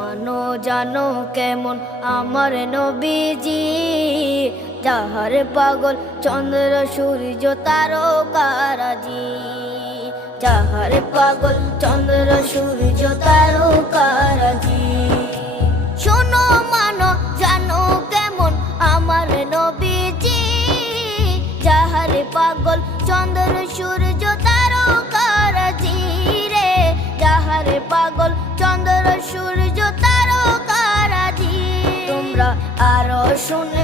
মানো জানো কেমন আমার নবীজি, যাহার পাগল চন্দ্র সূর্য তারকারাজি, যাহার পাগল চন্দ্র সূর্য তারকারাজি। শোনো মানো জানো কেমন আমার নবীজি, যাহার পাগল চন্দ্র সূর্য তারকারাজি রে, যাহার পাগল চন্দ্র সূর্য তারকারাজি। তোমরা আরো শুনে